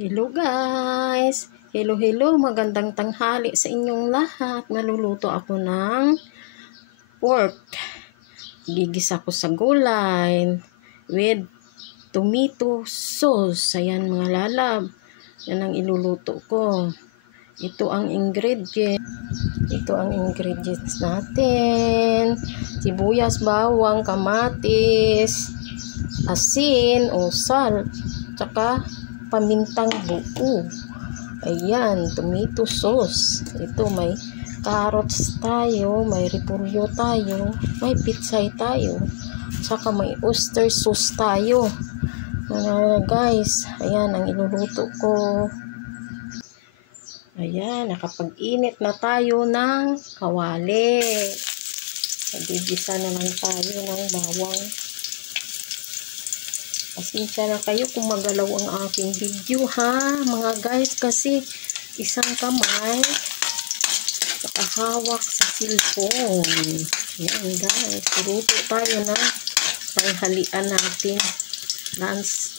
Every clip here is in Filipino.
Hello guys! Hello, magandang tanghali sa inyong lahat. Naluluto ako ng pork. Gigisa ko sa gulay with tomato sauce. Ayan mga lalab. Yan ang iluluto ko. Ito ang ingredients natin. Sibuyas, bawang, kamatis, asin o salt, tsaka pamintang buo. Ayan, tomato sauce. Ito may carrots tayo, may repolyo tayo, may pitsay tayo, tsaka may oyster sauce tayo. Guys, ayan ang iluluto ko. Ayan, nakapag-init na tayo ng kawali. Nagigisa na lang tayo ng bawang. Pasensya na kayo kung magalaw ang aking video ha, mga guys, kasi isang kamay nakahawak sa cellphone. Yan guys, luto tayo ng tanghalian natin. Lunch.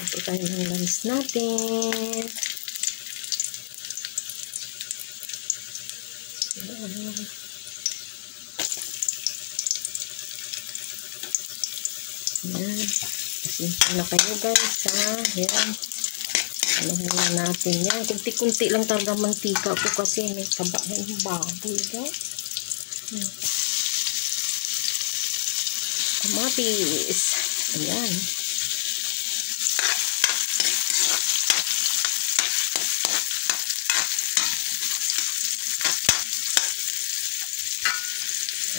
Luto tayo ng lunch natin. Ayan. Pasensya na kayo guys ha. Ayan. Ano muna natin yan. Kunti-kunti lang talaga mantika ko kasi may taba na yung baboy guys. Kamatis. Ayan.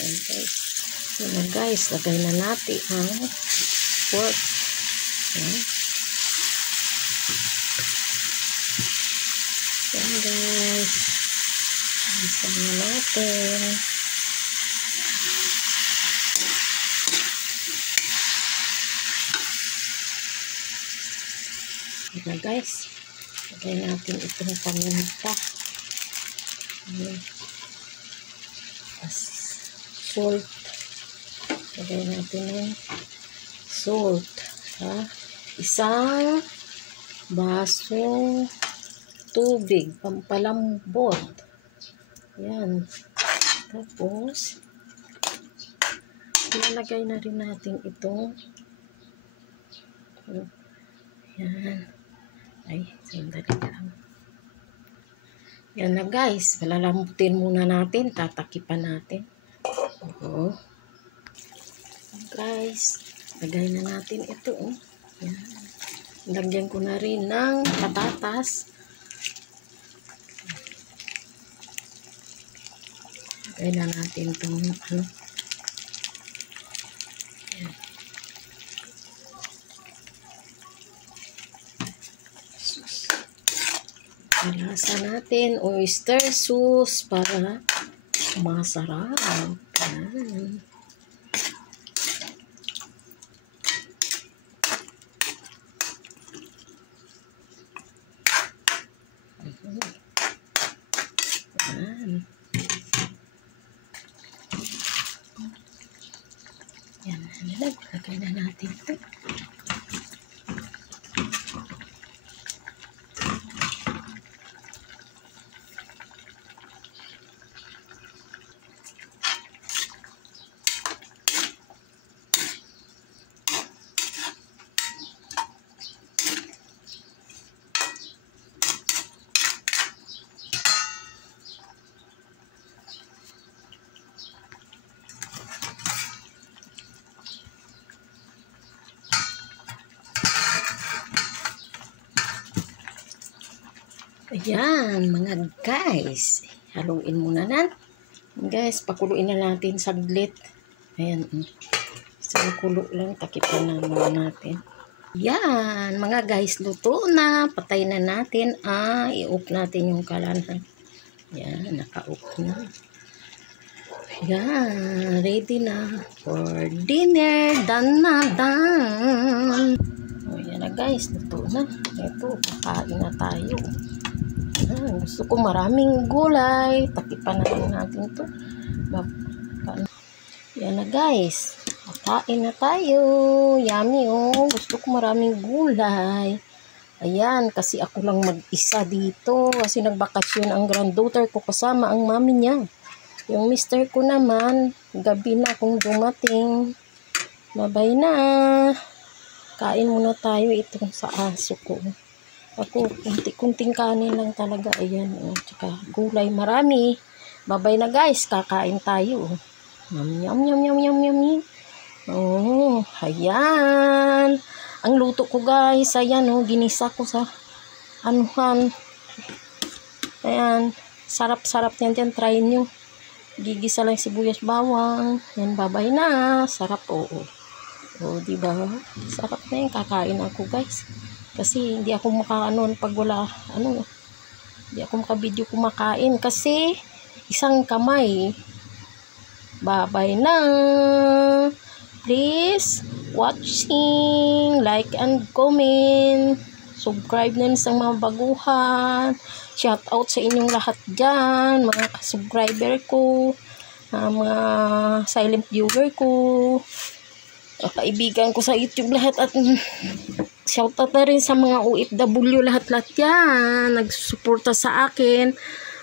Ayan guys. Ayan guys. Lagay na natin ang pork. Ayan. Ayan guys. Isa na natin. Ayan guys. Lagay natin itong paminta. Ayan. Salt. Lagay natin ng salt. Ha? Isang basong tubig. Pampalambot. Ayan. Tapos, ilalagay na rin natin itong ayan. Ay, sandali lang. Yan na guys. Palalambutin muna natin. Tatakipan natin. Oo. Guys, lagay na natin ito. Yan. Lagyan ko na rin ng patatas. Lagay na natin itong ano. Yan. Ilasa natin oyster sauce para masarap. Yan. Yan. Yan. Lagay na natin ito. Ayan, mga guys. Haluin muna na. Guys, pakuluin na natin saglit. Ayan. Isang kulo lang. Takipan na muna natin. Ayan, mga guys. Luto na. Patay na natin. I-off natin yung kalanhan. Ayan, naka-off na. Ayan, ready na for dinner. Done na, done. Ayan na guys, luto na. Ito, kakain na tayo. Gusto ko maraming gulay. Takipan na rin natin ito. Yan na guys. Kain na tayo. Yummy oh. Gusto ko maraming gulay. Ayan, kasi ako lang mag-isa dito. Kasi nagbakasyon ang granddaughter ko kasama ang mami niya. Yung mister ko naman, gabi na kung dumating. Babay na. Kain muna tayo itong sa aso ko. Ako, kunting kanin lang talaga. Ayan, tsaka gulay marami. Babay na guys, kakain tayo. Yum, yum, yum, yum, yum, yum, yum. Oh, ayan. Ang luto ko guys, ayan ginisa ko sa anuhan. Ayan, sarap-sarap yan dyan, try nyo. Gigisa lang sibuyas bawang. Yan, babay na. Sarap, oo. Oo, diba? Sarap na yan, kakain ako guys. Kasi hindi ako makaano pag wala, hindi ako makabidyo kumakain. Kasi isang kamay. Babay na. Please watching, like and comment, subscribe na sa mga baguhan. Shout out sa inyong lahat dyan, mga subscriber ko, mga silent viewer ko, kaibigan ko sa YouTube lahat, at shout out na rin sa mga OFW lahat yan, nagsusuporta sa akin,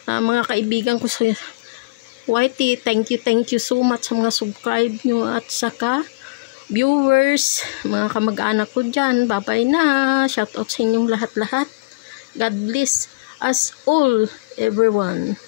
mga kaibigan ko sa YT. Thank you so much sa mga subscribe nyo at saka viewers, mga kamag-anak ko dyan. Babay na. Shout out sa inyong lahat-lahat. God bless us all, everyone.